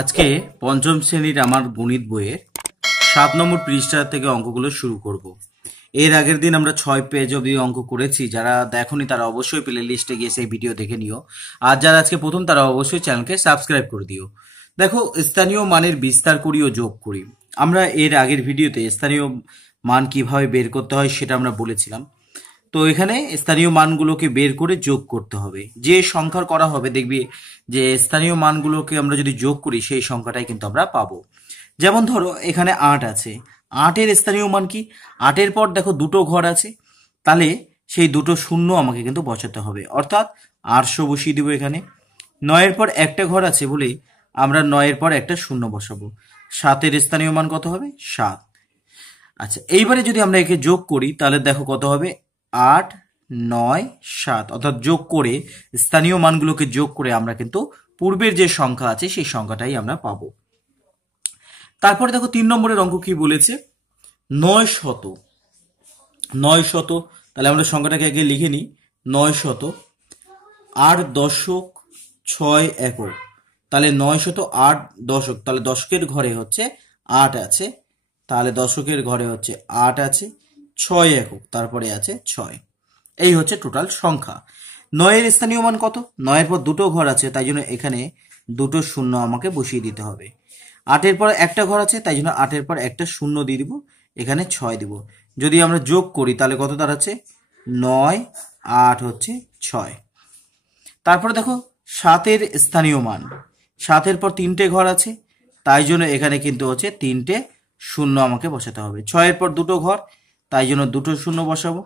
আজকে পঞ্চম শ্রেণীর আমার গণিত বইয়ের 7 নম্বর পৃষ্ঠা থেকে অঙ্কগুলো শুরু করব। এর আগের দিন আমরা 6 পেজ অবধি অঙ্ক করেছি। যারা দেখোনি তারা অবশ্যই প্লে লিস্টে গিয়ে সেই ভিডিও দেখে নিও। আর যারা আজকে প্রথম তারা অবশ্যই চ্যানেলকে সাবস্ক্রাইব করে দিও। দেখো, স্থানীয় মানের বিস্তার করি ও যোগ করি। আমরা এর আগের ভিডিওতে স্থানীয় মান কিভাবে বের করতে হয় সেটা আমরা বলেছিলাম। তো এখানে স্থানীয় মানগুলোকে বের করে যোগ করতে হবে। যে সংখ্যার করা হবে দেখবি যে স্থানীয় মানগুলোকে আমরা যদি যোগ করি সেই সংখ্যাটাই কিন্তু আমরা পাবো। যেমন ধরো এখানে 8 আছে, 8-এর স্থানীয় মান কি? 8-এর পর দেখো দুটো ঘর আছে, তাহলে সেই দুটো শূন্য আমাকে কিন্তু বসাতে হবে, অর্থাৎ 800 বসিয়ে দিব এখানে। 9-এর পর একটা ঘর আছে বলে আমরা 9-এর পর একটা শূন্য বসাবো। 7-এর স্থানীয় মান কত হবে? 7। আচ্ছা, এইবারে যদি আমরা একে যোগ করি তাহলে দেখো কত হবে? 8, 9, 7, অর্থাৎ যোগ করে স্থানীয় মানগুলোকে যোগ করে আমরা কিন্তু পূর্বের যে সংখ্যা আছে সেই সংখ্যাটাই আমরা পাবো। তারপরে দেখো 3 নম্বরের অঙ্ক কি বলেছে? 900। 900, তাহলে আমরা সংখ্যাটাকে আগে লিখে নিই। 900 8 দশক 6 একক, তাহলে 900 8 দশক, তাহলে দশকের ঘরে হচ্ছে 8 আছে, তাহলে দশকের ঘরে হচ্ছে 8 আছে, 6 একক, তারপরে আছে 6। এই হচ্ছে টোটাল সংখ্যা। 9-এর স্থানীয় মান কত? 9-এর পর দুটো ঘর আছে, তাই জন্য এখানে দুটো শূন্য আমাকে বসিয়ে দিতে হবে। 8-এর পর একটা ঘর আছে, তাই জন্য 8-এর পর একটা শূন্য দিয়ে দিব, এখানে 6 দিব। যদি আমরা যোগ করি তাহলে কত দাঁড়াচ্ছে? 9, 8 হচ্ছে 6। তারপরে দেখো 7-এর স্থানীয় মান। 7-এর পর তিনটে ঘর আছে, তাই জন্য এখানে কিন্তু হচ্ছে তিনটে শূন্য আমাকে বসাতে হবে। 6-এর পর দুটো ঘর, তাই জন্য দুটো শূন্য বসাবো।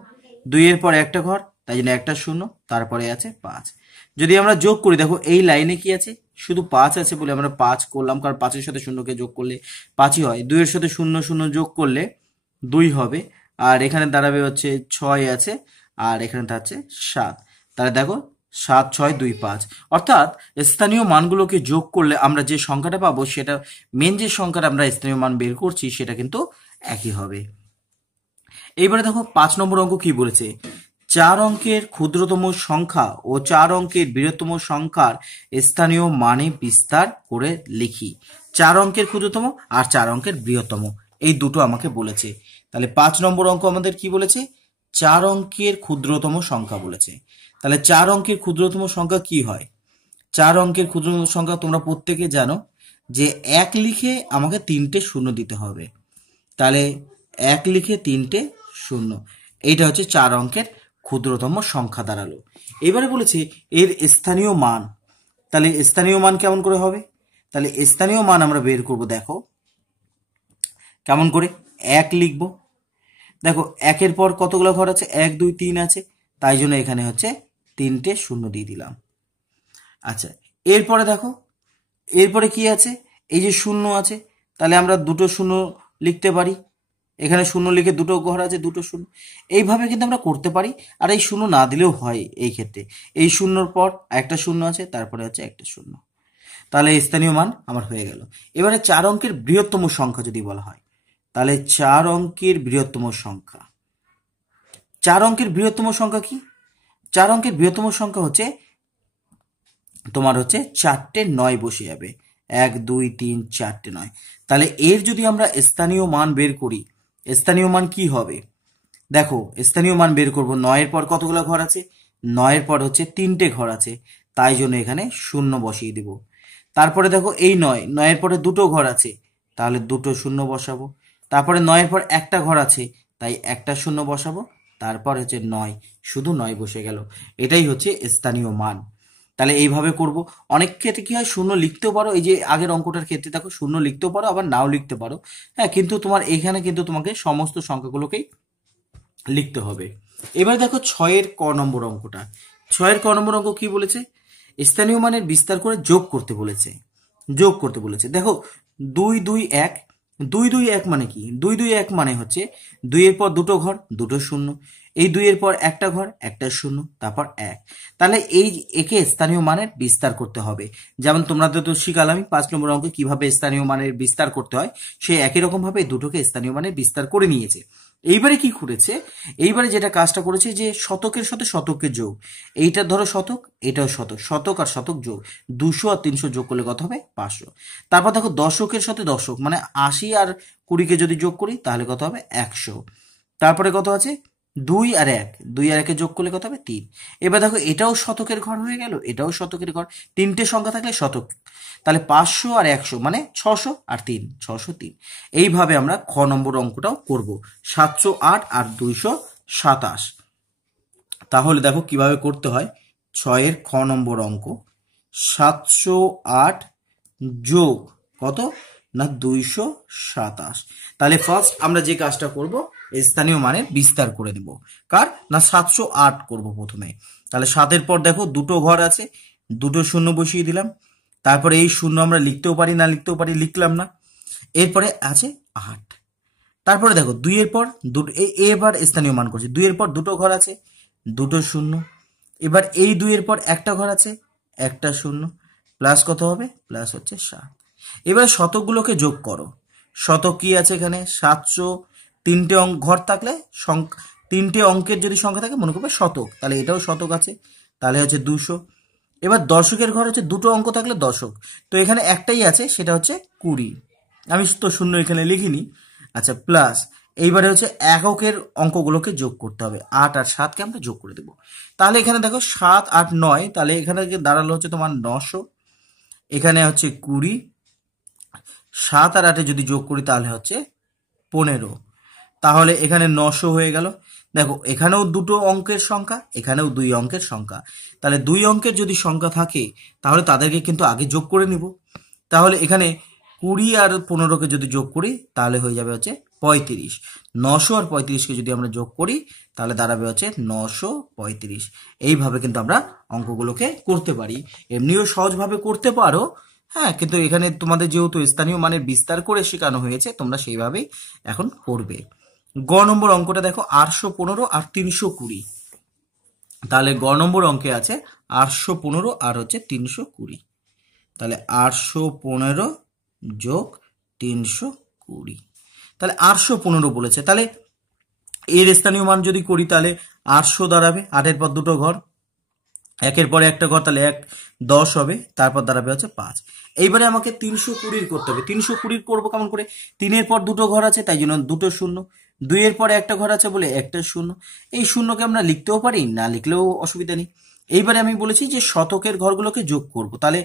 2-এর পর একটা ঘর, তাই জন্য একটা শূন্য, তারপরে আছে 5। যদি আমরা যোগ করি দেখো এই লাইনে কি আছে? শুধু 5 আছে বলে আমরা 5 করলাম, কারণ 5-এর সাথে শূন্যকে যোগ করলে 5ই হয়। 2-এর সাথে শূন্য শূন্য যোগ করলে 2 হবে, আর এখানে দাঁড়াবে হচ্ছে 6 আছে, আর এখানে থাকছে 7। তাহলে দেখো 7, 6, 2, 5, অর্থাৎ স্থানীয় মানগুলোকে যোগ করলে আমরা যে সংখ্যাটা পাবো সেটা মেন যে সংখ্যাটা আমরা স্থানীয় মান বের করছি সেটা কিন্তু একই হবে। এইবারে দেখো 5 নম্বর অঙ্ক কি বলেছে? 4 অঙ্কের ক্ষুদ্রতম সংখ্যা ও 4 অঙ্কের বৃহত্তম সংখ্যার স্থানীয় মানে বিস্তার করে লিখি। 4 অঙ্কের ক্ষুদ্রতম আর 4 অঙ্কের বৃহত্তম, এই দুটো আমাকে বলেছে। তাহলে 5 নম্বর অঙ্ক আমাদের কি বলেছে? 4 অঙ্কের ক্ষুদ্রতম সংখ্যা বলেছে। তাহলে 4 অঙ্কের ক্ষুদ্রতম সংখ্যা কি হয়? 4 অঙ্কের ক্ষুদ্রতম সংখ্যা তোমরা প্রত্যেকে জানো যে 1 লিখে আমাকে 3টে শূন্য দিতে হবে। তাহলে 1 লিখে 3টে শূন্য, এইটা হচ্ছে 4 অঙ্কের ক্ষুদ্রতম সংখ্যা দাঁড়ালো। এবারে বলেছে এর স্থানীয় মান। তাহলে স্থানীয় মান কেমন করে হবে? তাহলে স্থানীয় মান আমরা বের করব। দেখো কেমন করে? 1 লিখবো। দেখো 1-এর পর কতগুলো ঘর আছে? 1, 2, 3 আছে, তাই জন্য এখানে হচ্ছে 3টে শূন্য দিয়ে দিলাম। আচ্ছা, এরপরে দেখো এরপরে কি আছে? এই যে শূন্য আছে, তাহলে আমরা দুটো শূন্য লিখতে পারি। এখানে শূন্য লিখে দুটো ঘর আছে, দুটো শূন্য, এইভাবে কিন্তু আমরা করতে পারি। আর এই শূন্য না দিলেও হয় এই ক্ষেত্রে। এই শূন্যর পর একটা শূন্য আছে, তারপরে হচ্ছে একটা শূন্য, তাহলে স্থানীয় মান আমার হয়ে গেল। এবারে 4 অঙ্কের বৃহত্তম সংখ্যা যদি বলা হয়, তাহলে 4 অঙ্কের বৃহত্তম সংখ্যা। 4 অঙ্কের বৃহত্তম সংখ্যা কি? 4 অঙ্কের বৃহত্তম সংখ্যা হচ্ছে তোমার হচ্ছে 4টে 9 বসে যাবে। 1, 2, 3, 4টে 9। তাহলে এর যদি আমরা স্থানীয় মান বের করি, স্থানীয় মান কি হবে? দেখো স্থানীয় মান বের করব। 9-এর পর কতগুলো ঘর আছে? 9-এর পর হচ্ছে 3টে ঘর আছে, তাই জন্য এখানে শূন্য বসিয়ে দিব। তারপরে দেখো এই 9-এর পরে দুটো ঘর আছে, তাহলে দুটো শূন্য বসাবো। তারপরে 9-এর পর একটা ঘর আছে, তাই একটা শূন্য বসাবো। তারপর হচ্ছে 9, শুধু 9 বসে গেল। এটাই হচ্ছে স্থানীয় মান। তাহলে এইভাবে করব। অনেক ক্ষেত্রে কি হয়, শূন্য লিখতেও পারো। এই যে আগের অঙ্কটার ক্ষেত্রে দেখো শূন্য লিখতেও পারো, আবার নাও লিখতে পারো। হ্যাঁ, কিন্তু তোমার এইখানে কিন্তু তোমাকে সমস্ত সংখ্যাগুলোকেই লিখতে হবে। এবার দেখো 6-এর ক নম্বর অঙ্কটা। 6-এর ক নম্বর অঙ্ক কি বলেছে? স্থানীয় মানের বিস্তার করে যোগ করতে বলেছে। যোগ করতে বলেছে। দেখো 2, 2, 1। 2, 2, 1 মানে কি? 2, 2, 1 মানে হচ্ছে 2-এর পর দুটো ঘর, দুটো শূন্য। এই 2-এর পর একটা ঘর, একটা শূন্য, তারপর 1। তাহলে এই একে স্থানীয় মানের বিস্তার করতে হবে। যেমন তোমরা তো শিখালাম 5 নম্বর অঙ্কে কিভাবে স্থানীয় মানের বিস্তার করতে হয়, সেই একই রকম ভাবে দুটোকে স্থানীয় মানের বিস্তার করে নিয়েছে। এইবারে কি করেছে, এইবারে যেটা কাজটা করেছে যে শতকের সাথে শতকের যোগ, এইটা ধরো শতক, এটাও শতক, শতক আর শতক যোগ, 200 আর 300 যোগ করলে কত হবে 500। তারপর দেখো দশকের সাথে দশক মানে 80 আর 20কে যদি যোগ করি তাহলে কত হবে 100। তারপরে কত আছে 2 আর 1, 2 আর 1 যোগ করলে কত হবে 3। এবার দেখো এটাও শতকের ঘর হয়ে গেল, এটাও শতকের ঘর, তিনটে সংখ্যা থাকলে শতক, তাহলে 500 আর 100 মানে 600 আর 3 603। এইভাবে আমরা খ নম্বর অঙ্কটাও করব, 708 আর 227। তাহলে দেখো কিভাবে করতে হয়। 6-এর খ নম্বর অঙ্ক, 708 যোগ কত না 227। তাহলে ফার্স্ট আমরা যে কাজটা করব, স্থানীয় মানের বিস্তার করে দেব। কার না 708 করব প্রথমে। তাহলে 7-এর পর দেখো দুটো ঘর আছে, দুটো শূন্য বসিয়ে দিলাম। তারপরে এই শূন্য আমরা লিখতেও পারি না লিখতেও পারি, লিখলাম না। এরপরে আছে 8। তারপরে দেখো 2-এর পর দুটো, এবার স্থানীয় মান করছে, 2-এর পর দুটো ঘর আছে, দুটো শূন্য। এবার এই 2-এর পর একটা ঘর আছে, একটা শূন্য, প্লাস কত হবে প্লাস হচ্ছে 7। এবার শতকগুলোকে যোগ করো। শতক কি আছে এখানে 700, তিনটে ঘর থাকলে তিনটে অঙ্কের যদি সংখ্যা থাকে মনে করবে শতক, তাহলে এটাও শতক আছে, তাহলে হচ্ছে 200। এবার দশকের ঘর হচ্ছে দুটো অঙ্ক থাকলে দশক, তো এখানে একটাই আছে সেটা হচ্ছে 20, আমি তো শূন্য এখানে লিখিনি। আচ্ছা প্লাস এইবারে হচ্ছে এককের অঙ্কগুলোকে যোগ করতে হবে, 8 আর 7কে আমরা যোগ করে দেবো। তাহলে এখানে দেখো 7 8 9, তাহলে এখানে দাঁড়ালো হচ্ছে তোমার 900। এখানে হচ্ছে 20, 7 আর 8 যদি যোগ করি তাহলে হচ্ছে 15, তাহলে এখানে 900 হয়ে গেল। দেখো এখানেও দুটো অঙ্কের সংখ্যা, এখানেও 2 অঙ্কের সংখ্যা, তাহলে 2 অঙ্কের যদি সংখ্যা থাকে তাহলে তাদেরকে কিন্তু আগে যোগ করে নিব। তাহলে এখানে 20 আর 15কে যদি যোগ করি তাহলে হয়ে যাবে হচ্ছে 35। 900 আর 35কে যদি আমরা যোগ করি তাহলে দাঁড়াবে হচ্ছে 935। এইভাবে কিন্তু আমরা অঙ্কগুলোকে করতে পারি, এমনিও সহজভাবে করতে পারো। হ্যাঁ, কিন্তু এখানে তোমাদের যেহেতু স্থানীয় মানের বিস্তার করে শেখানো হয়েছে তোমরা সেইভাবেই এখন করবে। গ নম্বর অঙ্কটা দেখো 815 আর 320। তাহলে গ নম্বর অঙ্কে আছে 815 আর হচ্ছে 320। তাহলে 815 যোগ 320, তাহলে 815 বলেছে। তাহলে এর স্থানীয় মান যদি করি তাহলে 800 দাঁড়াবে, 8-এর পর দুটো ঘর, একের পরে একটা ঘর, তাহলে 1 10 হবে, তারপর দাঁড়াবে হচ্ছে 5। এইবারে আমাকে 320 করতে হবে। 320 করবো কেমন করে, 3-এর পর দুটো ঘর আছে তাই জন্য দুটো শূন্য, 2-এর পরে একটা ঘর আছে বলে একটা শূন্য। এই শূন্যকে আমরা লিখতেও পারি, না লিখলেও অসুবিধা নেই। এইবারে আমি বলেছি যে শতকের ঘরগুলোকে যোগ করব, তাহলে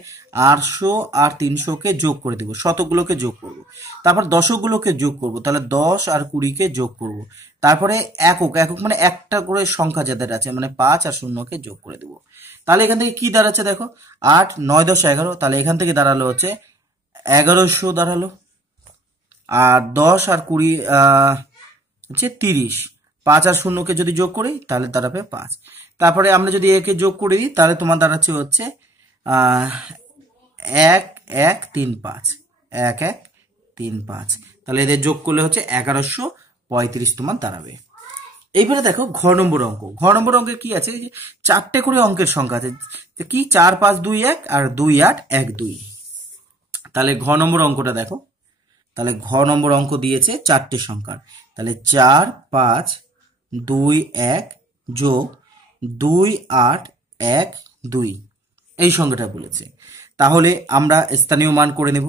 800 আর 300কে যোগ করে দেবো, শতকগুলোকে যোগ করব। তারপর দশকগুলোকে যোগ করব, তাহলে 10 আর 20কে যোগ করব। তারপরে একক, একক মানে একটা করে সংখ্যা যাদের আছে মানে 5 আর 0কে যোগ করে দেবো। তাহলে এখান থেকে কি দাঁড়াচ্ছে দেখো 8 9 10 11, তাহলে এখান থেকে দাঁড়ালো হচ্ছে 1100 দাঁড়ালো। আর 10 আর 20 হচ্ছে 30, 5 আর 0কে যদি যোগ করি তাহলে দাঁড়াবে 5। তারপরে আমরা যদি একে যোগ করে দিই তাহলে তোমার দাঁড়াচ্ছে হচ্ছে 1 1 3 5, 1 1 3 5, তাহলে এদের যোগ করলে হচ্ছে 1135 তোমার দাঁড়াবে। এইবারে দেখো ঘ নম্বর অঙ্ক, ঘ নম্বর অঙ্কে কি আছে, চারটে করে অঙ্কের সংখ্যা আছে, কি 4 5 2 1 আর 2 8 1 2। তাহলে ঘ নম্বর অঙ্কটা দেখো, তাহলে ঘ নম্বর অঙ্ক দিয়েছে চারটে সংখ্যার, তাহলে 4 5 2 1 যোগ 2 8 1 2 এই সংখ্যাটা বলেছে। তাহলে আমরা স্থানীয় মান করে নেব।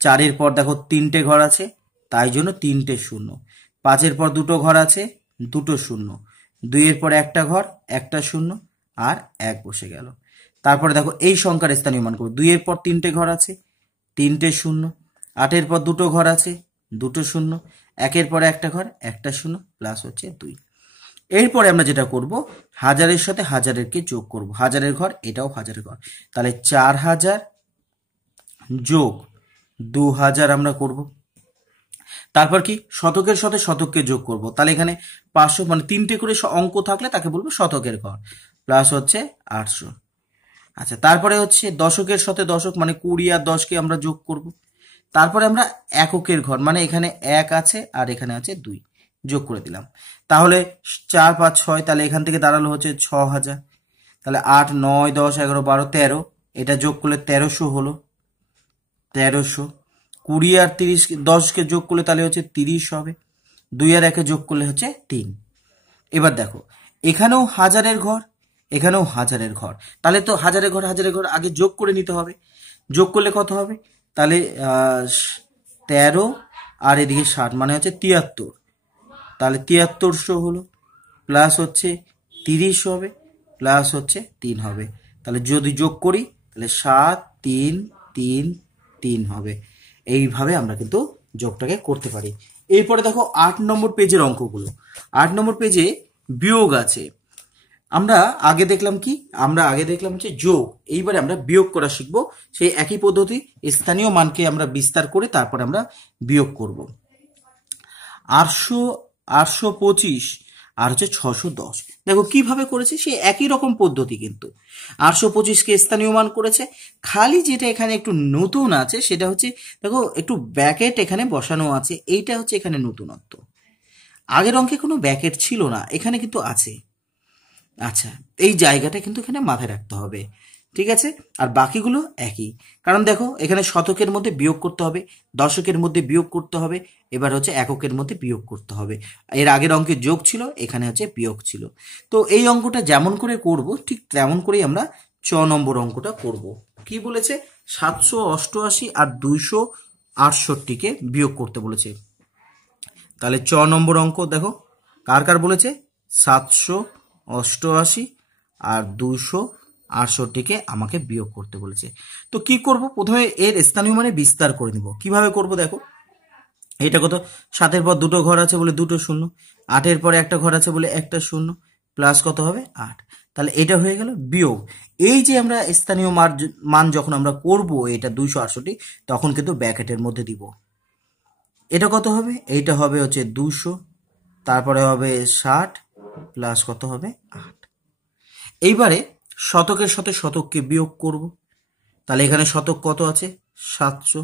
4-এর পর দেখো তিনটে ঘর আছে তাই জন্য তিনটে শূন্য, 5-এর পর দুটো ঘর আছে দুটো শূন্য, 2-এর পর একটা ঘর একটা শূন্য আর 1 বসে গেল। তারপরে দেখো এই সংখ্যার স্থানীয় মান করবো, 2-এর পর তিনটে ঘর আছে তিনটে শূন্য, 8-এর পর দুটো ঘর আছে দুটো শূন্য, 1-এর পর একটা ঘর একটা শূন্য, প্লাস হচ্ছে 2। এরপরে আমরা যেটা করব, হাজারের সাথে হাজারেরকে যোগ করব, হাজারের ঘর এটাও হাজারের ঘর, তাহলে 4000 যোগ 2000 আমরা করব। তারপর কি শতকের সাথে শতককে যোগ করব, তাহলে এখানে 500 মানে তিনটে করে অঙ্ক থাকলে তাকে বলবো শতকের ঘর, প্লাস হচ্ছে 800। আচ্ছা তারপরে হচ্ছে দশকের সাথে দশক মানে 20 আর 10কে আমরা যোগ করব। তারপরে আমরা এককের ঘর মানে এখানে 1 আছে আর এখানে আছে 2 যোগ করে দিলাম, তাহলে 4 5 6, তাহলে এখান থেকে দাঁড়ালো হচ্ছে 6000। তাহলে 8 9 10 11 12 13, এটা যোগ করলে 1300 হলো, 1300। 20 আর 30 10কে যোগ করলে তাহলে হচ্ছে 30 হবে, 2 আর 1 যোগ করলে হচ্ছে 3। এবার দেখো এখানেও হাজারের ঘর, এখানেও হাজারের ঘর, তাহলে তো হাজারের ঘর আগে যোগ করে নিতে হবে। যোগ করলে কত হবে? তাহলে 13 আর এদিকে 60 মানে হচ্ছে 73। তাহলে 7300 হলো, প্লাস হচ্ছে 30 হবে, প্লাস হচ্ছে 3 হবে। তাহলে যদি যোগ করি তাহলে 7 3 3 3 হবে। এইভাবে আমরা কিন্তু যোগটাকে করতে পারি। এরপরে দেখো 8 নম্বর পেজের অঙ্কগুলো। 8 নম্বর পেজে বিয়োগ আছে। আমরা আগে দেখলাম কি? আমরা আগে দেখলাম হচ্ছে যোগ, এইবারে আমরা বিয়োগ করা শিখবো। সেই একই পদ্ধতি, স্থানীয় মানকে আমরা বিস্তার করে তারপরে আমরা বিয়োগ করব। 825 আর হচ্ছে 610। দেখো কিভাবে করেছে, সেই একই রকম পদ্ধতি কিন্তু। 825কে স্থানীয় মান করেছে, খালি যেটা এখানে একটু নতুন আছে সেটা হচ্ছে দেখো একটু ব্র্যাকেট এখানে বসানো আছে, এইটা হচ্ছে এখানে নতুনত্ব। আগের অঙ্কে কোনো ব্র্যাকেট ছিল না, এখানে কিন্তু আছে। আচ্ছা, এই জায়গাটা কিন্তু এখানে মাথায় রাখতে হবে, ঠিক আছে? আর বাকিগুলো একই, কারণ দেখো এখানে শতকের মধ্যে বিয়োগ করতে হবে, দশকের মধ্যে বিয়োগ করতে হবে, এবার হচ্ছে এককের মধ্যে বিয়োগ করতে হবে। এর আগের অঙ্কে যোগ ছিল, এখানে হচ্ছে বিয়োগ ছিল। তো এই অঙ্কটা যেমন করে করব ঠিক তেমন করেই আমরা 6 নম্বর অঙ্কটা করব। কি বলেছে? 788 আর 268কে বিয়োগ করতে বলেছে। তাহলে 6 নম্বর অঙ্ক দেখো কার কার বলেছে? 788 আর 268কে আমাকে বিয়োগ করতে বলেছে। তো কি করব? প্রথমে এর স্থানীয় মানে বিস্তার করে নিব। কিভাবে করব দেখো, এটা কত? 7-এর পর দুটো ঘর আছে বলে দুটো শূন্য, 8-এর পরে একটা ঘর আছে বলে একটা শূন্য, প্লাস কত হবে? 8। তাহলে এটা হয়ে গেল বিয়োগ। এই যে আমরা স্থানীয় মান যখন আমরা করব এটা 268, তখন কিন্তু ব্র্যাকেটের মধ্যে দিব। এটা কত হবে? এইটা হবে হচ্ছে 200, তারপরে হবে 60, প্লাস কত হবে? 8। এইবারে শতকের সাথে শতককে বিয়োগ করব। তাহলে এখানে শতক কত আছে? 700,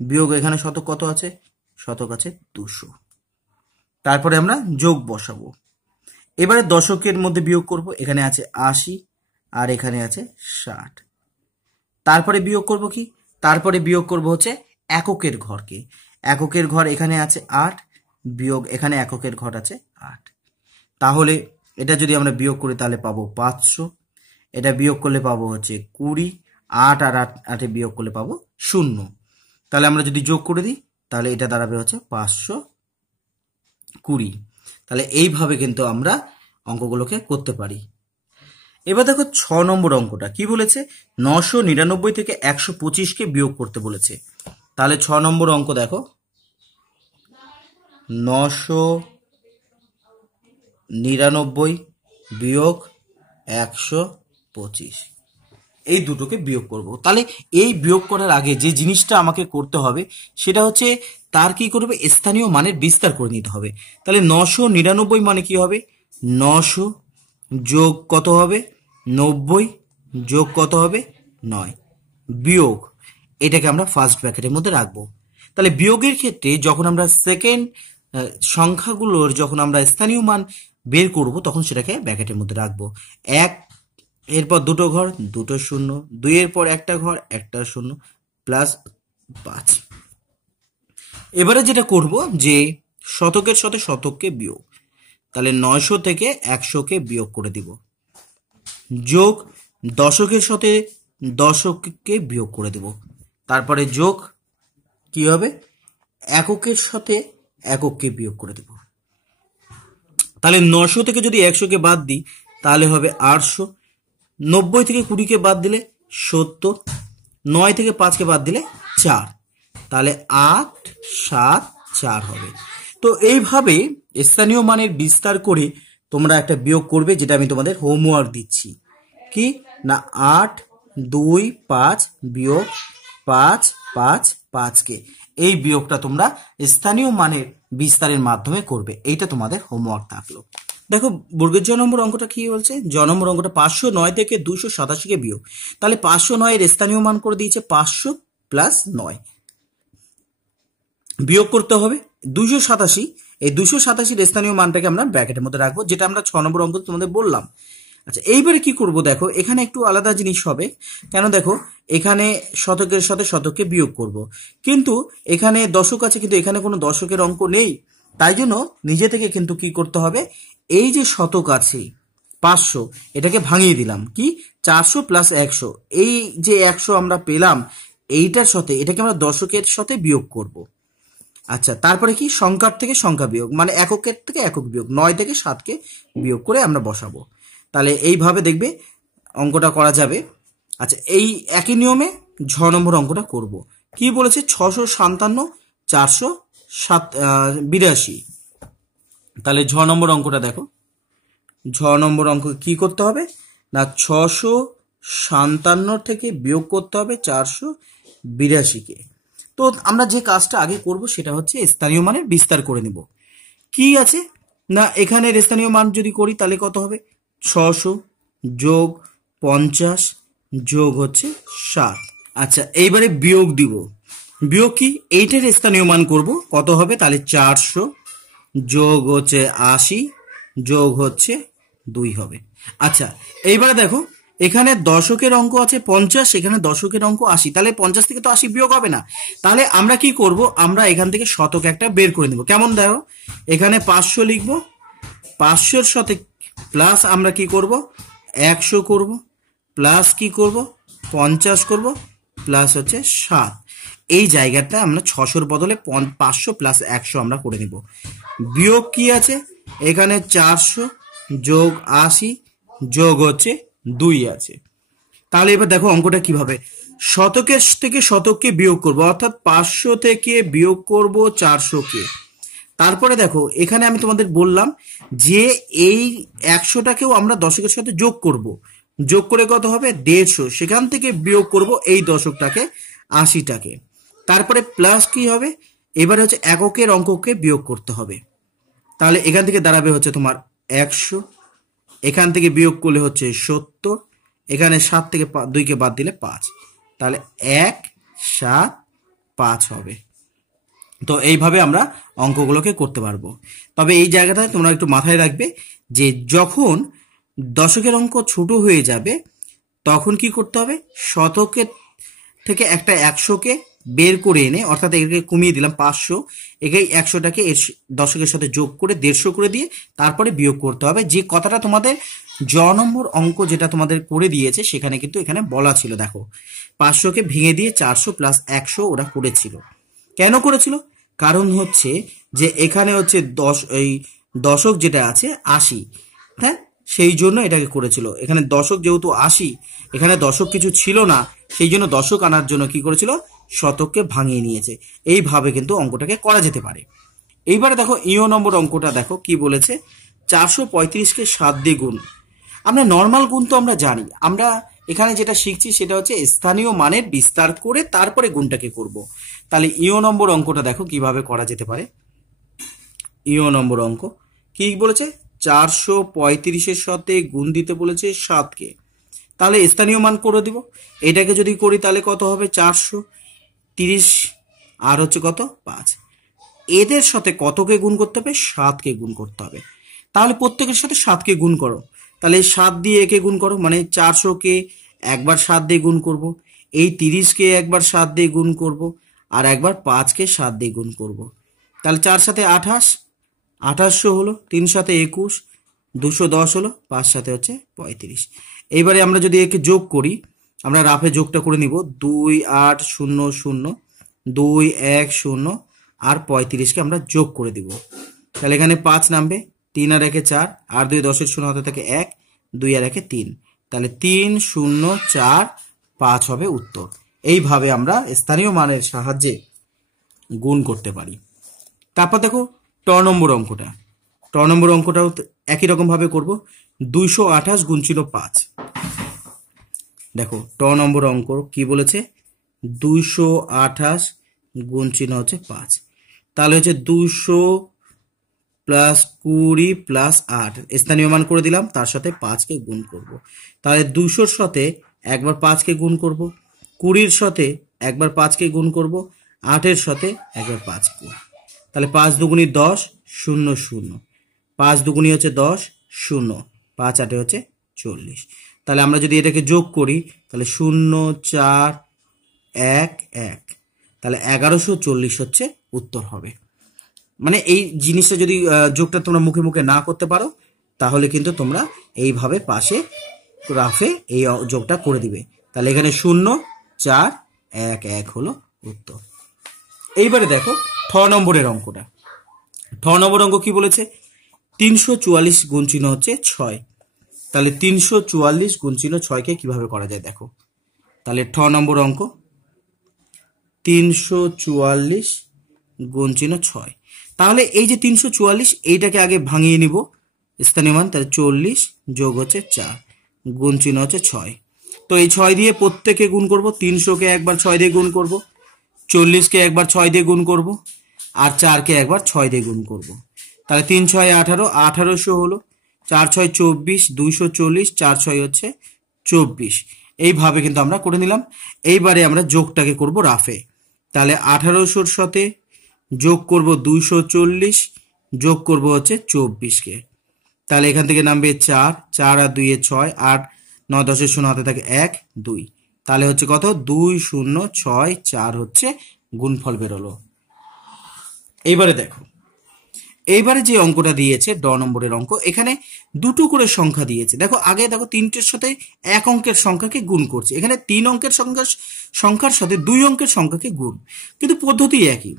বিয়োগ এখানে শতক কত আছে? শতক আছে 200। তারপরে আমরা যোগ বসাবো। এবারে দশকের মধ্যে বিয়োগ করব। এখানে আছে 80 আর এখানে আছে 60। তারপরে বিয়োগ করব কি? তারপরে বিয়োগ করব হচ্ছে এককের ঘরকে। এককের ঘর এখানে আছে 8, বিয়োগ এখানে এককের ঘর আছে 8। তাহলে এটা যদি আমরা বিয়োগ করি তাহলে পাবো 500, এটা বিয়োগ করলে পাবো হচ্ছে 20, 8 আর 8 বিয়োগ করলে পাবো 0। তাহলে আমরা যদি যোগ করে দিই তাহলে এটা দাঁড়াবে হচ্ছে 520। তাহলে এইভাবে কিন্তু আমরা অঙ্কগুলোকে করতে পারি। এবার দেখো 6 নম্বর অঙ্কটা কি বলেছে? 999 থেকে 125কে বিয়োগ করতে বলেছে। তাহলে 6 নম্বর অঙ্ক দেখো, 999 বিয়োগ 125, এই দুটোকে বিয়োগ করব। তাহলে এই বিয়োগ করার আগে যে জিনিসটা আমাকে করতে হবে সেটা হচ্ছে তার কি করবে? স্থানীয় মানের বিস্তার করে নিতে হবে। তাহলে 999 মানে কি হবে? 900 যোগ কত হবে? 90 যোগ কত হবে? 9 বিয়োগ, এটাকে আমরা ফার্স্ট ব্র্যাকেটের মধ্যে রাখবো। তাহলে বিয়োগের ক্ষেত্রে যখন আমরা সেকেন্ড সংখ্যাগুলোর যখন আমরা স্থানীয় মান বের করব তখন সেটাকে ব্র্যাকেটের মধ্যে রাখবো। 1 এরপর দুটো ঘর, দুটো শূন্য, 2 এর পর একটা ঘর, একটা শূন্য, প্লাস 5। এবারে যেটা করব যে শতকের সাথে শতককে বিয়োগ। তাহলে 900 থেকে 100কে বিয়োগ করে দিব, যোগ দশকের সাথে দশককে বিয়োগ করে দেব। তারপরে যোগ কি হবে? এককের সাথে একককে বিয়োগ করে দেব। তাহলে 900 থেকে যদি 100কে বাদ দিই তাহলে হবে 800, 90 থেকে 20কে বাদ দিলে 70, 9 থেকে 5কে বাদ দিলে 4, তাহলে 8 7 4 হবে। তো এইভাবে স্থানীয় মানের বিস্তার করে তোমরা একটা বিয়োগ করবে, যেটা আমি তোমাদের হোমওয়ার্ক দিচ্ছি। কি না, 8 2 5 বিয়োগ 5 5 5কে, এই বিয়োগটা তোমরা স্থানীয় মানের বিস্তারের মাধ্যমে করবে। এইটা তোমাদের হোমওয়ার্ক থাকলো। দেখো বর্গের জ নম্বর অঙ্কটা কি বলছে? জ নম্বর অঙ্কটা 509 থেকে 287কে বিয়োগ। তাহলে 509 এর স্থানীয় মান করে দিয়েছে 500 প্লাস 9, বিয়োগ করতে হবে 287। এই 287 স্থানীয় মানটাকে আমরা ব্র্যাকেটের মধ্যে রাখবো, যেটা আমরা 6 নম্বর অঙ্ক তোমাদের বললাম। আচ্ছা, এইবারে কি করব দেখো, এখানে একটু আলাদা জিনিস হবে। কেন? দেখো এখানে শতকের সাথে শতককে বিয়োগ করব, কিন্তু এখানে দশক আছে কিন্তু এখানে কোনো দশকের অঙ্ক নেই। তাই জন্য নিজে থেকে কিন্তু কি করতে হবে, এই যে শতক আছে 500, এটাকে ভাঙিয়ে দিলাম কি 400 প্লাস 100, এই যে 100 আমরা পেলাম এইটার সাথে এটাকে আমরা দশকের সাথে বিয়োগ করব। আচ্ছা, তারপরে কি সংখ্যার থেকে সংখ্যা বিয়োগ, মানে এককের থেকে একক বিয়োগ, 9 থেকে 7কে বিয়োগ করে আমরা বসাবো। তাহলে এইভাবে দেখবে অঙ্কটা করা যাবে। আচ্ছা, এই একই নিয়মে 6 নম্বর অঙ্কটা করব। কি বলেছে, 657 482। তাহলে 6 নম্বর অঙ্কটা দেখো। 6 নম্বর অঙ্ক কি করতে হবে না, 657 থেকে বিয়োগ করতে হবে 482কে। তো আমরা যে কাজটা আগে করব সেটা হচ্ছে স্থানীয় মানের বিস্তার করে নিব। কি আছে না, এখানের স্থানীয় মান যদি করি তাহলে কত হবে, 600 যোগ 50 যোগ হচ্ছে 7। আচ্ছা, এইবারে বিয়োগ দিব। বিয়োগ কি, এইটার স্থানীয় মান করব, কত হবে তাহলে 400 যোগ হচ্ছে 80 যোগ হচ্ছে 2 হবে। আচ্ছা, এইবারে দেখো এখানে দশকের অঙ্ক আছে 50, এখানে দশকের অঙ্ক 80, তাহলে 50 থেকে তো 80 বিয়োগ হবে না। তাহলে আমরা কি করব, আমরা এখান থেকে শতক একটা বের করে নেব। কেমন দেখো, এখানে 500 লিখবো, 500-র সাথে প্লাস আমরা কি করব 100 করব, প্লাস কি করব 50 করব, প্লাস হচ্ছে 7। এই জায়গাটা আমরা 600-র বদলে 500 প্লাস 100 আমরা করে নেব। বিয়োগ কি আছে, এখানে 400 যোগ 80 যোগ হচ্ছে 2 আছে। তাহলে এবার দেখো অঙ্কটা কিভাবে, শতকের থেকে শতককে বিয়োগ করব, অর্থাৎ 500 থেকে বিয়োগ করব 400কে। তারপরে দেখো এখানে আমি তোমাদের বললাম যে এই 100টাকেও আমরা দশকের সাথে যোগ করব, যোগ করে কত হবে 150, সেখান থেকে বিয়োগ করব এই দশকটাকে 80টাকে। তারপরে প্লাস কি হবে, এবারে হচ্ছে এককের অঙ্ককে বিয়োগ করতে হবে। তাহলে এখান থেকে দাঁড়াবে হচ্ছে তোমার 100, এখান থেকে বিয়োগ করলে হচ্ছে 70, এখানে 7 থেকে 2কে বাদ দিলে 5, তাহলে 1 7 5 হবে। তো এইভাবে আমরা অঙ্কগুলোকে করতে পারবো। তবে এই জায়গাটা তোমরা একটু মাথায় রাখবে যে যখন দশকের অঙ্ক ছোট হয়ে যাবে তখন কি করতে হবে, শতকের থেকে একটা 100কে বের করে এনে, অর্থাৎ এটাকে কমিয়ে দিলাম 500, একে 100টাকে দশকের সাথে যোগ করে 150 করে দিয়ে তারপরে বিয়োগ করতে হবে। যে কথাটা তোমাদের নম্বর অঙ্ক যেটা তোমাদের করে দিয়েছে সেখানে কিন্তু এখানে বলা ছিল। দেখো 500কে ভেঙে দিয়ে 400 প্লাস 100 ওরা করেছিল। কেন করেছিল, কারণ হচ্ছে যে এখানে হচ্ছে এই দশক যেটা আছে 80, হ্যাঁ, সেই জন্য এটাকে করেছিল। এখানে দশক যেহেতু 80, এখানে দশক কিছু ছিল না, সেই জন্য দশক আনার জন্য কি করেছিল, শতককে ভাঙিয়ে নিয়েছে। এইভাবে কিন্তু অঙ্কটাকে করা যেতে পারে। এইবারে দেখো নম্বর অঙ্কটা দেখো কি বলেছে, 435কে 7 দিয়ে গুণ। আমরা নর্মাল গুণ তো আমরা জানি, আমরা এখানে যেটা শিখছি সেটা হচ্ছে স্থানীয় মানের বিস্তার করে তারপরে গুণটাকে করব। তাহলে নম্বর অঙ্কটা দেখো কিভাবে করা যেতে পারে। নম্বর অঙ্ক কি বলেছে, 435-এর সাথে গুণ দিতে বলেছে 7কে। তাহলে স্থানীয় মান করে দিব। এটাকে যদি করি তাহলে কত হবে, 430 আর হচ্ছে কত 5। এদের সাথে কতকে গুণ করতে হবে, 7কে গুণ করতে হবে। তাহলে প্রত্যেকের সাথে 7কে গুণ করো, তাহলে 7 দিয়ে একে গুণ করো, মানে 400কে একবার 7 দিয়ে গুণ করব, এই 30কে একবার 7 দিয়ে গুণ করব, আর একবার 5কে 7 দিয়ে গুণ করব। তাহলে 4 সাথে 28, 2800 হলো, 3 সাথে 21, 210 হলো, 5 সাথে হচ্ছে 35। এইবারে আমরা যদি একে যোগ করি, আমরা রাফে যোগটা করে নিব, 2800 210 আর 35কে আমরা যোগ করে দিব। তাহলে এখানে 5 নামবে, 3 আর 1 4, আর 2 10-এর 0 হতে থাকে 1, 2 আর 1 3, তাহলে 3 0 4 5 হবে উত্তর। এইভাবে আমরা স্থানীয় মানের সাহায্যে গুণ করতে পারি। তারপর দেখো নম্বর অঙ্কটা, নম্বর অঙ্কটাও একই রকম ভাবে করব। 228 গুণ ছিল 5। দেখো নম্বর অঙ্ক কি বলেছে, 228 গুণ চিহ্ন হচ্ছে 5। তাহলে হচ্ছে 200 প্লাস 20 প্লাস 8, স্থানীয় মান করে দিলাম, তার সাথে 5কে গুণ করব। তাহলে 200-র সাথে একবার 5কে গুণ করব, 20-র সাথে একবার 5কে গুণ করব, 8-এর সাথে একবার 5 গুণ। তাহলে 5 দুগুণী 10 0 0, 5 দুগুণী হচ্ছে 10 0, 5 8 হচ্ছে 40। তাহলে আমরা যদি এটাকে যোগ করি তাহলে 0 4 1 1, তাহলে 1140 হচ্ছে উত্তর হবে। মানে এই জিনিসটা যদি যোগটা তোমরা মুখে মুখে না করতে পারো তাহলে কিন্তু তোমরা এইভাবে পাশে রাফে এই যোগটা করে দিবে। তাহলে এখানে 0 4 1 1 হলো উত্তর। এইবারে দেখো ঠ নম্বরের অঙ্কটা। ঠ নম্বর অঙ্ক কি বলেছে? 344 গুণ চিহ্ন হচ্ছে 6। তাহলে 344 গুণ চিহ্ন 6কে কিভাবে করা যায় দেখো। তাহলে ঠ নম্বর অঙ্ক 344 গুণ চিহ্ন 6। তাহলে এই যে 344 এইটাকে আগে ভাঙিয়ে নিব স্থানীয় মান, তাহলে 40 যোগ হচ্ছে 4 গুণ চিহ্ন হচ্ছে 6। তো এই 6 দিয়ে প্রত্যেকে গুণ করব, 300কে একবার 6 দিয়ে গুণ করব, 40কে একবার 6 দিয়ে গুণ করব, আর 4কে একবার 6 দিয়ে গুণ করব। তাহলে 3 6 18, 1800 হলো, 4 6 24, 240, 4 6 হচ্ছে 24। এইভাবে কিন্তু আমরা করে নিলাম। এইবারে আমরা যোগটাকে করব রাফে। তাহলে 1800-র সাথে যোগ করব 240, যোগ করব হচ্ছে 24কে। তাহলে এখান থেকে নামবে 4, 4 আর 2 এ 6, 8 9 10 এর 0 হাতে থাকে 1 2। তাহলে হচ্ছে কত? 2 0 6 4 হচ্ছে গুণফল বেরোলো। এইবারে দেখো, এইবারে যে অঙ্কটা দিয়েছে ড নম্বরের অঙ্ক, এখানে দুটো করে সংখ্যা দিয়েছে। দেখো আগে দেখো 3টের সাথে 1 অঙ্কের সংখ্যাকে গুণ করছে, এখানে 3 অঙ্কের সংখ্যার সাথে 2 অঙ্কের সংখ্যাকে গুণ, কিন্তু পদ্ধতি একই।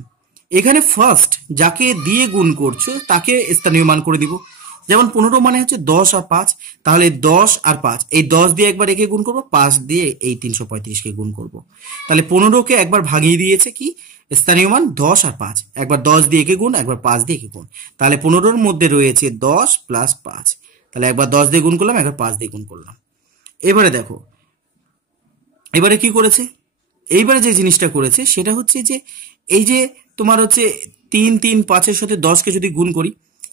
এখানে ফার্স্ট যাকে দিয়ে গুণ করছো তাকে স্থানীয় মান করে দিব। যেমন 15 মানে হচ্ছে 10 আর 5, তাহলে 10 আর 5 এই 10 দিয়ে একবার একে গুণ করবো, 5 দিয়ে এই 335কে গুণ করব। তাহলে 15কে একবার ভাগিয়ে দিয়েছে কি স্থানীয় মান 10 আর 5, একবার 10 দিয়ে একে গুণ, একবার 5 দিয়ে একে গুণ। তাহলে 15-র মধ্যে রয়েছে 10 প্লাস 5, তাহলে একবার 10 দিয়ে গুণ করলাম, একবার 5 দিয়ে গুণ করলাম। এবারে দেখো এবারে কি করেছে, এইবারে যে জিনিসটা করেছে সেটা হচ্ছে যে এই যে তোমার হচ্ছে 3 3 5-এর সাথে 10কে যদি গুণ করি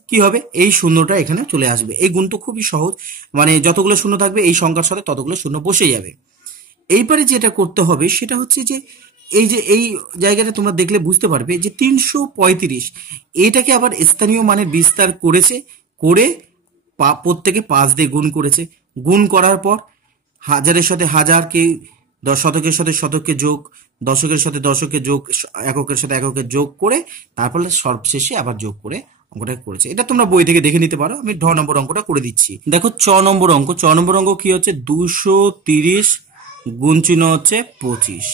কি হবে, এই শূন্যটা এখানে চলে আসবে। এই গুণ তো খুবই সহজ, মানে যতগুলো শূন্য থাকবে এই সংখ্যার সাথে ততগুলো শূন্য বসে যাবে। এইবারে যেটা করতে হবে সেটা হচ্ছে যে এই যে এই জায়গাটা তোমরা দেখলে বুঝতে পারবে যে 335 এটাকে আবার স্থানীয় মানের বিস্তার করেছে, করে প্রত্যেকে 5 দিয়ে গুণ করেছে। গুণ করার পর হাজারের সাথে হাজারকে, শতকের সাথে শতককে যোগ, দশকের সাথে দশকে যোগ, এককের সাথে এককে যোগ করে তারপরে সর্বশেষে আবার যোগ করে অঙ্কটা করেছে। এটা তোমরা বই থেকে দেখে নিতে পারো। আমি ঢ নম্বর অঙ্কটা করে দিচ্ছি। দেখো চ নম্বর অঙ্ক। চ নম্বর অঙ্ক কি হচ্ছে? 230 গুণ চিহ্ন হচ্ছে 25।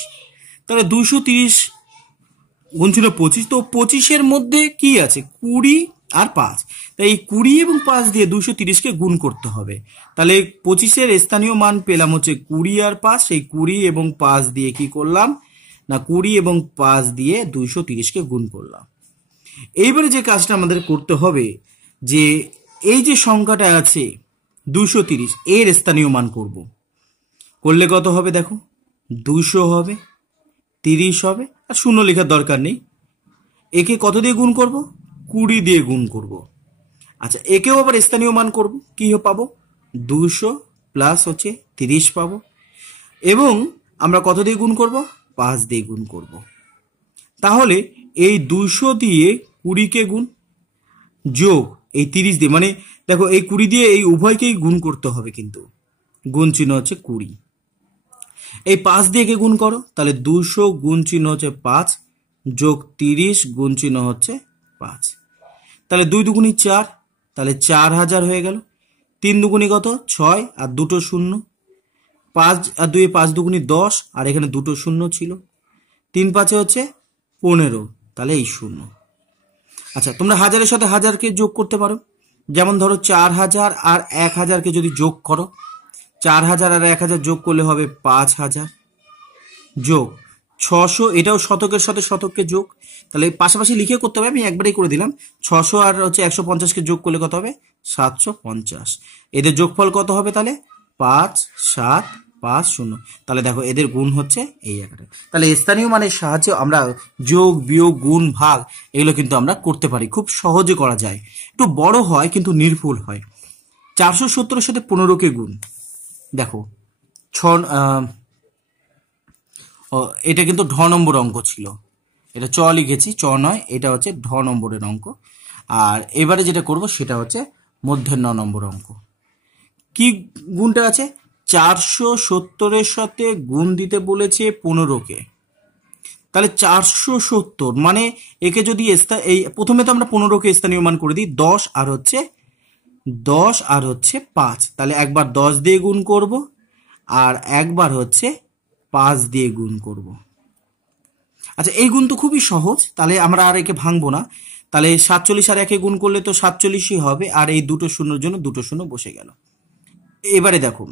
তাহলে 230 গুণ চিহ্ন 25, তো 25-এর মধ্যে কি আছে? 20 আর 5। তাই এই 20 এবং 5 দিয়ে 230-কে গুণ করতে হবে। তাহলে 25-এর স্থানীয় মান পেলাম হচ্ছে 20 আর 5। সেই 20 এবং 5 দিয়ে কি করলাম না, 20 এবং 5 দিয়ে 230-কে গুণ করলাম। এইবারে যে কাজটা আমাদের করতে হবে যে এই যে সংখ্যাটা আছে 230, এর স্থানীয় মান করব। করলে কত হবে দেখো, 200 হবে, 30 হবে, আর শূন্য লেখার দরকার নেই। একে কত দিয়ে গুণ করব? 20 দিয়ে গুণ করব। আচ্ছা, একেও আবার স্থানীয় মান করব, কি পাবো? 200 প্লাস হচ্ছে 30 পাবো, এবং আমরা কত দিয়ে গুণ করব? 5 দিয়ে গুণ করব। তাহলে এই 200 দিয়ে 20-কে গুণ, যোগ এই 30 দিয়ে, মানে দেখো এই 20 দিয়ে এই উভয়কেই গুণ করতে হবে, কিন্তু গুণ চিহ্ন হচ্ছে 20। এই 5 দিয়ে কে গুণ করো, তাহলে 200 গুণ চিহ্ন হচ্ছে 5 যোগ 30 গুণ চিহ্ন হচ্ছে 5। তাহলে 2 দুগুণি 4, তাহলে 4000 হয়ে গেল। 3 দুগুণি কত? 6 আর দুটো শূন্য, 5 আর 2 5 দুগুণি 10, আর এখানে দুটো শূন্য ছিল। 3 5-এ হচ্ছে 15, তাহলে এই শূন্য। আচ্ছা, তোমরা হাজারের সাথে হাজারকে যোগ করতে পারো। যেমন ধরো 4000 আর 1000-কে যদি যোগ করো, 4000 আর 1000 যোগ করলে হবে 5000, যোগ 600, এটাও শতকের সাথে শতককে যোগ, তাহলে পাশাপাশি লিখে করতে হবে, আমি একবারেই করে দিলাম। 600 আর হচ্ছে 150-কে যোগ করলে কত হবে? 750। এদের যোগফল কত হবে তাহলে? 5 7 5 0। তাহলে দেখো এদের গুণ হচ্ছে এই জায়গাটা। তাহলে স্থানীয় মানের সাহায্যে আমরা যোগ বিয়োগ গুণ ভাগ এগুলো কিন্তু আমরা করতে পারি, খুব সহজে করা যায়। একটু বড় হয় কিন্তু নির্ভুল হয়। 470-এর সাথে 15-কে গুণ, দেখো এটা কিন্তু ঢ নম্বর অঙ্ক ছিল, এটা চ লিখেছি, চ নয়, এটা হচ্ছে ঢ নম্বরের অঙ্ক। আর এবারে যেটা করব সেটা হচ্ছে মধ্যের 9 নম্বর অঙ্ক। কি গুণটা আছে? 470-এর সাথে গুণ দিতে বলেছে 15-কে, তাহলে 470 মানে একে যদি এই প্রথমে তো আমরা 15কে স্থানীয় মান করে দিই, 10 আর হচ্ছে 5, তাহলে একবার 10 দিয়ে গুণ করব আর একবার হচ্ছে 5 দিয়ে গুণ করব। আচ্ছা, এই গুণ তো খুবই সহজ, তাহলে আমরা আর একে ভাঙবো না। তাহলে 47 আর একে গুণ করলে তো 47ই হবে, আর এই দুটো শূন্যর জন্য দুটো শূন্য বসে গেল। এবারে দেখো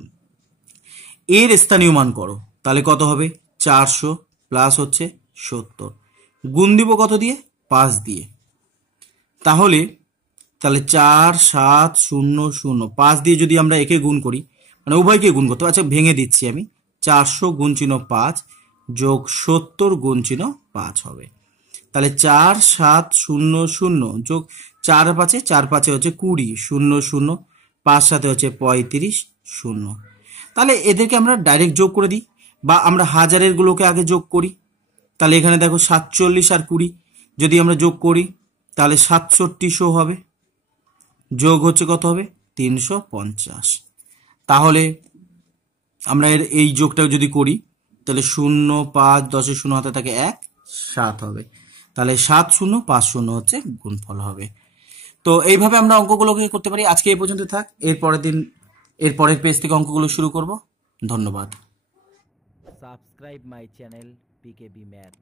এর স্থানীয় মান করো, তাহলে কত হবে? 400 প্লাস হচ্ছে 70, গুণ দিব কত দিয়ে? 5 দিয়ে। তাহলে 4 7 0 0 5 দিয়ে যদি আমরা একে গুণ করি, মানে উভয়কে গুণ করতে, আচ্ছা ভেঙে দিচ্ছি আমি, 400 গুণ চিহ্ন 5 যোগ 70 গুণ চিহ্ন 5 হবে। তাহলে 4 7 0 0 যোগ 4 5 4 5 হচ্ছে 20 0 0 5 7 হচ্ছে 35 0। তাহলে এদেরকে আমরা ডাইরেক্ট যোগ করে দিই, বা আমরা হাজারের গুলোকে আগে যোগ করি। তাহলে এখানে দেখো 47 আর 20 যদি আমরা যোগ করি তাহলে 6700 হবে, যোগ হচ্ছে কত হবে? 350। তাহলে আমরা এই যোগটা যদি করি তাহলে 0 5 10 0 হাতে থাকে 1 7 হবে, তাহলে 7 0 5 0 হচ্ছে গুণফল হবে। তো এইভাবে আমরা অঙ্কগুলোকে করতে পারি। আজকে এই পর্যন্ত থাক, এর পরের পেজ থেকে অঙ্কগুলো শুরু করব। ধন্যবাদ। Subscribe my channel PKB Math.